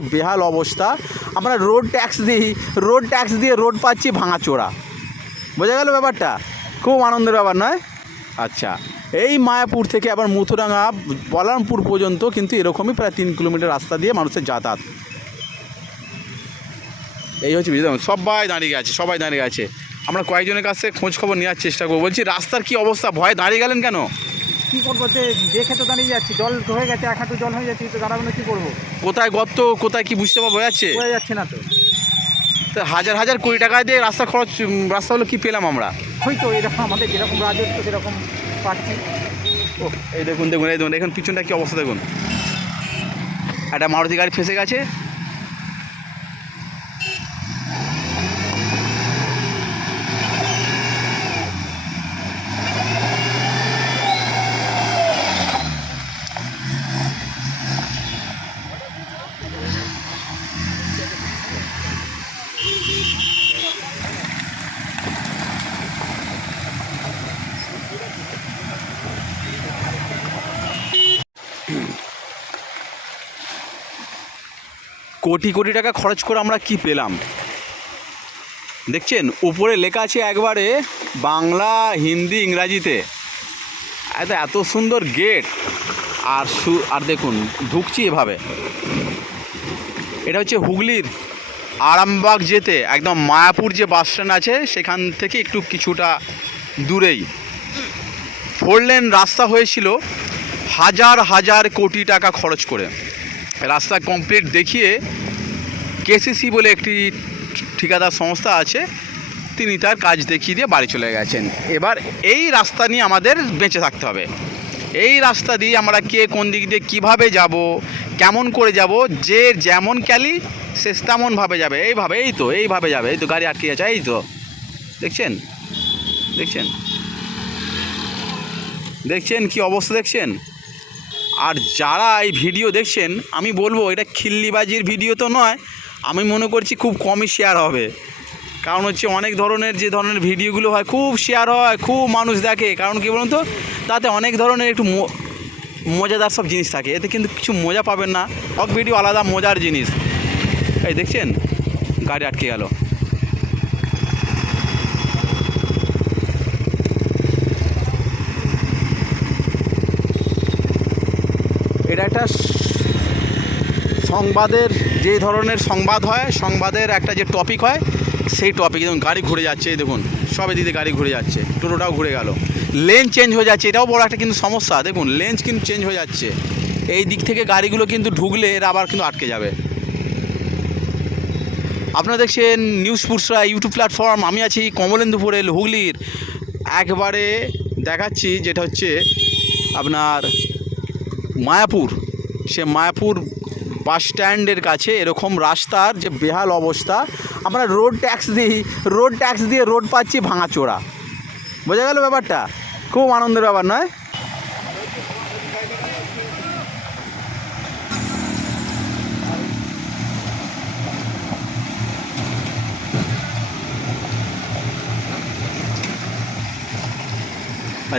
বেহাল অবস্থা। আমরা রোড ট্যাক্স দিই, রোড ট্যাক্স দিয়ে রোড পাচ্ছি ভাঙাচোরা। বোঝা গেল ব্যাপারটা? খুব আনন্দের ব্যাপার, নয়? আচ্ছা এই মায়াপুর থেকে আবার মথুরাঙ্গা, বলারামপুর পর্যন্ত কিন্তু এরকমই প্রায় তিন কিলোমিটার রাস্তা দিয়ে মানুষের যাতায়াত। এই হচ্ছে বুঝলাম সবাই দাঁড়িয়ে গেছে সবাই দাঁড়িয়ে গেছে আমরা কয়েকজনের কাছে খোঁজ খবর নেওয়ার চেষ্টা করব। বলছি, রাস্তার কি অবস্থা? ভয়ে দাঁড়িয়ে গেলেন কেন? কি করব? যে দেখে তো দাঁড়িয়ে যাচ্ছি। জল হয়ে গেছে এক হাঁটু জল হয়ে যাচ্ছে তো দাঁড়াবো না কি করব? কোথায় গর্ত কোথায় কি বুঝতে পারব যাচ্ছে? হয়ে যাচ্ছে না তো। তো হাজার হাজার কোটি টাকা দিয়ে রাস্তা খরচ উম, রাস্তাগুলো কি পেলাম আমরা? ওই তো এরকম আমাদের যেরকম রাজত্ব সেরকম পাচ্ছি। ও এই দেখুন দেখুন এই দেখুন এখন পিছনটা কি অবস্থা দেখুন। একটা মারুতি গাড়ি ফেসে গেছে। কোটি কোটি টাকা খরচ করে আমরা কি পেলাম? দেখছেন, উপরে লেখা আছে একবারে বাংলা, হিন্দি, ইংরাজিতে। এত এত সুন্দর গেট আর সু, আর দেখুন, ঢুকছি এভাবে। এটা হচ্ছে হুগলির আরামবাগ যেতে, একদম মায়াপুর যে বাস স্ট্যান্ড আছে, সেখান থেকে একটু কিছুটা দূরেই। ফোর লেন রাস্তা হয়েছিল হাজার হাজার কোটি টাকা খরচ করে। রাস্তা কমপ্লিট দেখিয়ে কেসিসি বলে একটি ঠিকাদার সংস্থা আছে, তিনি তার কাজ দেখিয়ে দিয়ে বাড়ি চলে গেছেন। এবার এই রাস্তা নিয়ে আমাদের বেঁচে থাকতে হবে। এই রাস্তা দিয়ে আমরা কে কোন দিক দিয়ে কীভাবে যাব, কেমন করে যাব, যে যেমন ক্যালি, সে তেমনভাবে যাবে। এইভাবে, এই তো, এইভাবে যাবে, এই তো গাড়ি আটকে গেছে এই তো। দেখছেন? দেখছেন? দেখছেন কি অবস্থা দেখছেন? আর যারা এই ভিডিও দেখছেন, আমি বলব, এটা খিল্লিবাজির ভিডিও তো নয় আমি মনে করছি খুব কমই শেয়ার হবে। কারণ হচ্ছে অনেক ধরনের যে ধরনের ভিডিওগুলো হয়, খুব শেয়ার হয়, খুব মানুষ দেখে। কারণ কী বলুন তো? তাতে অনেক ধরনের একটু মজাদার সব জিনিস থাকে। এতে কিন্তু কিছু মজা পাবেন না। সব ভিডিও আলাদা, মজার জিনিস। এই দেখছেন? গাড়ি আটকে গেল। এটা একটা সংবাদের যে ধরনের সংবাদ হয়, সংবাদের একটা যে টপিক হয়, সেই টপিক দেখুন, গাড়ি ঘুরে যাচ্ছে দেখুন, সব এদিকে গাড়ি ঘুরে যাচ্ছে, টোটোটাও ঘুরে গেল। লেন চেঞ্জ হয়ে যাচ্ছে, এটাও বড় একটা কিন্তু সমস্যা, দেখুন লেন্স কিন্তু চেঞ্জ হয়ে যাচ্ছে। এই দিক থেকে গাড়িগুলো কিন্তু ঢুকলে এরা আবার কিন্তু আটকে যাবে। আপনারা দেখছেন নিউজ পুরসরা ইউটিউব প্ল্যাটফর্ম আমি আছি কমলেন্দুপুরে হুগলির। একবারে দেখাচ্ছি যেটা হচ্ছে আপনার মায়াপুর, সে মায়াপুর বাস স্ট্যান্ডের কাছে এরকম রাস্তার যে বেহাল অবস্থা, আমরা রোড ট্যাক্স দিই, রোড ট্যাক্স দিয়ে রোড পাচ্ছি ভাঙাচোরা। বোঝা গেল ব্যাপারটা? খুব আনন্দের ব্যাপার, নয়?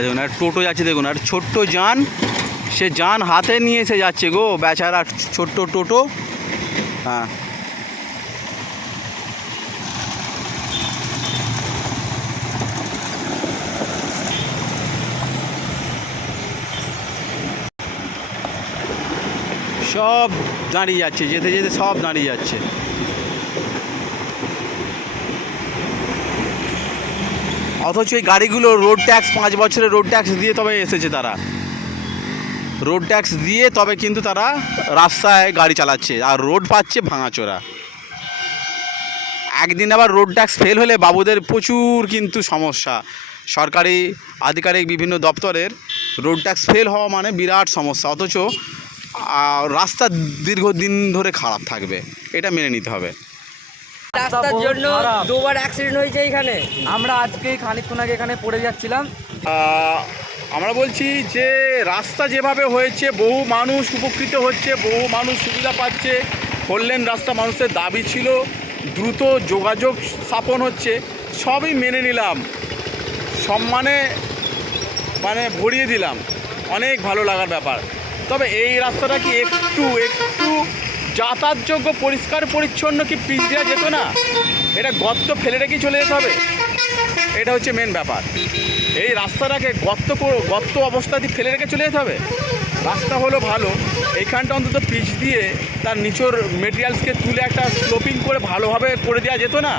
দেখুন আর টোটো যাচ্ছে দেখুন, আর ছোট্ট যান সে যান হাতে নিয়ে এসে যাচ্ছে গো, বেচারা ছোট্ট টোটো। হ্যাঁ। সব দাঁড়িয়ে যাচ্ছে, যেতে যেতে সব দাঁড়িয়ে যাচ্ছে। অথচ এই গাড়িগুলো রোড ট্যাক্স পাঁচ বছরের রোড ট্যাক্স দিয়ে তবে এসেছে তারা। রোড ট্যাক্স দিয়ে তবে কিন্তু তারা রাস্তায় গাড়ি চালাচ্ছে আর রোড পাচ্ছে ভাঙাচোরা। একদিন আবার রোড ট্যাক্স ফেল হলে বাবুদের প্রচুর কিন্তু সমস্যা। সরকারি আধিকারিক বিভিন্ন দপ্তরের রোড ট্যাক্স ফেল হওয়া মানে বিরাট সমস্যা অথচ রাস্তা দীর্ঘদিন ধরে খারাপ থাকবে এটা মেনে নিতে হবে। রাস্তার জন্য দুবার অ্যাক্সিডেন্ট হয়েছে এখানে। আমরা আজকে খানিকক্ষণ আগে এখানে পড়ে যাচ্ছিলাম। আমরা বলছি যে রাস্তা যেভাবে হয়েছে, বহু মানুষ উপকৃত হচ্ছে, বহু মানুষ সুবিধা পাচ্ছে। ফোরলেন রাস্তা, মানুষের দাবি ছিল, দ্রুত যোগাযোগ স্থাপন হচ্ছে, সবই মেনে নিলাম। সম্মানে মানে ভরিয়ে দিলাম। অনেক ভালো লাগার ব্যাপার। তবে এই রাস্তাটা কি একটু একটু যাতায়াতযোগ্য, পরিষ্কার, পরিচ্ছন্ন কি দেওয়া যেত না? এটা গর্ত ফেলে রেখেই চলে যেতে হবে? এটা হচ্ছে মেন ব্যাপার। এই রাস্তাটাকে গর্ত গর্ত গর্ত দিয়ে ফেলে রেখে চলে যেতে হবে? রাস্তা হলো ভালো। এইখানটা অন্তত পিচ দিয়ে তার নিচর মেটেরিয়ালসকে তুলে একটা স্লোপিং করে ভালোভাবে করে দেওয়া যেত না?